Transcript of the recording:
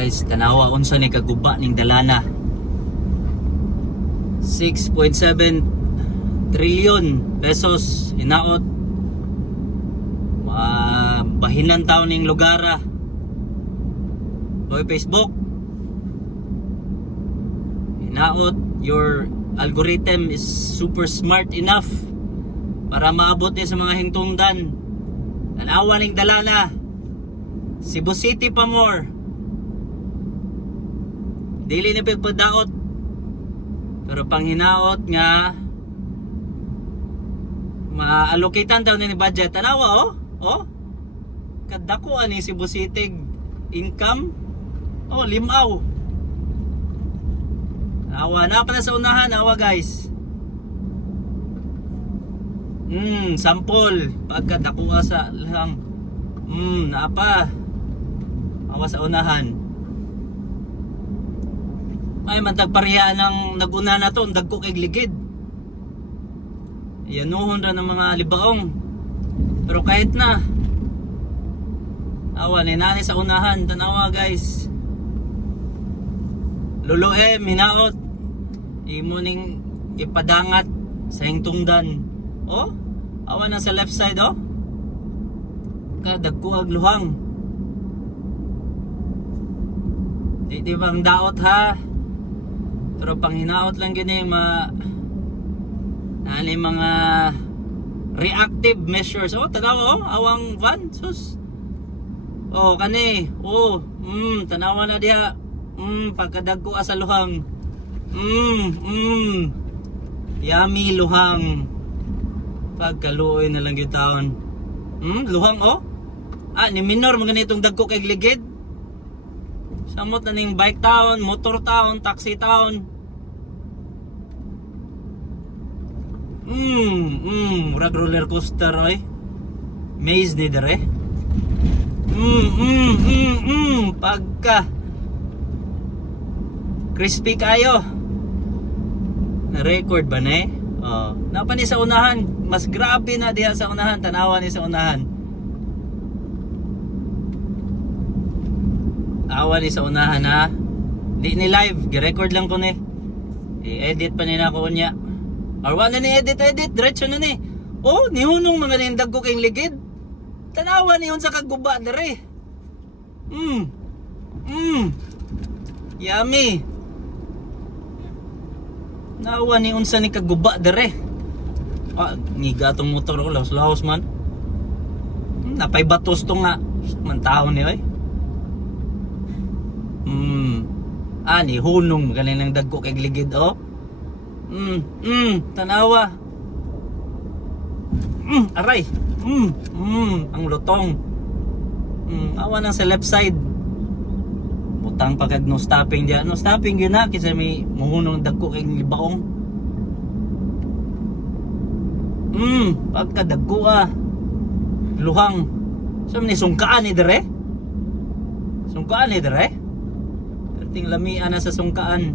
Guys, tanawa unsa ni kaguba ning dalana. 6.7 trillion pesos hinaot. Bahinan taon ning lugara. Oy Facebook. Hinaot, your algorithm is super smart enough para maabot niya sa mga hingtungdan. Tanawa ning dalana. Cebu City pa more. Dili ni pagpadaot. Pero panghinaot nga ma-allocatean daw ni budget. Tanawa oh. Oh. Kadako ani Cebu City income. Oh, limaw. Awa na pala sa unahan, awa guys. Sample pagkadako sa lang. Naapa. Awa sa unahan. Ay mantagpareha ng naguna na to, dagko kay ligid. Yanuhon ra ng mga libaong. Pero kahit na awa ni nani sa unahan, tanawa guys. Lolo hinaot. Imo ning ipadangat sa hingtungdan. Oh, awa na sa left side oh. Kadagko ag luhang. Di bang daot ha. Pero pang hinaot lang gini ani mga reactive measures. Oh, tanawa oh, awang van sus. Oh, kani. Oh, tanawa na diha. Pagkadagko sa luhang. Yummy luhang. Pagkaluoy na lang yung taon. Luhang oh. Ni minor mga ganitong dagko kay ligid. Samot na ning bike town, motor town, taxi town. Murag roller coaster oy. Maze ni dere. Pagka crispy kayo. Na-record ba na Oh, napa ni sa unahan, mas grabe na diha sa unahan, tanawa ni sa unahan. Awa ni sa unahan ha. Di ni live, gi-record lang ko ni. I-edit pa ni nako unya. Or wala ni edit, diretso na ni. Oh, nihunong mga nindag ko kayong ligid. Tanawa ni yun sa kaguba dere. Yummy. Nawa ni unsa ni kaguba dere. Ngiga tong motor ko laos man. Napay batos to nga. Man tao ni oy. Ni hunong galing ng dagko kay ligid oh. Tanawa. Aray. Ang lutong. Awa nang sa left side. Butang pagad no stopping diya. No stopping yun na kasi may muhunong dagko kay libaong. Pagkadagko luhang. So ni sungkaan ni dire. Sungkaan ni dire. Ting lamian na sa sungkaan.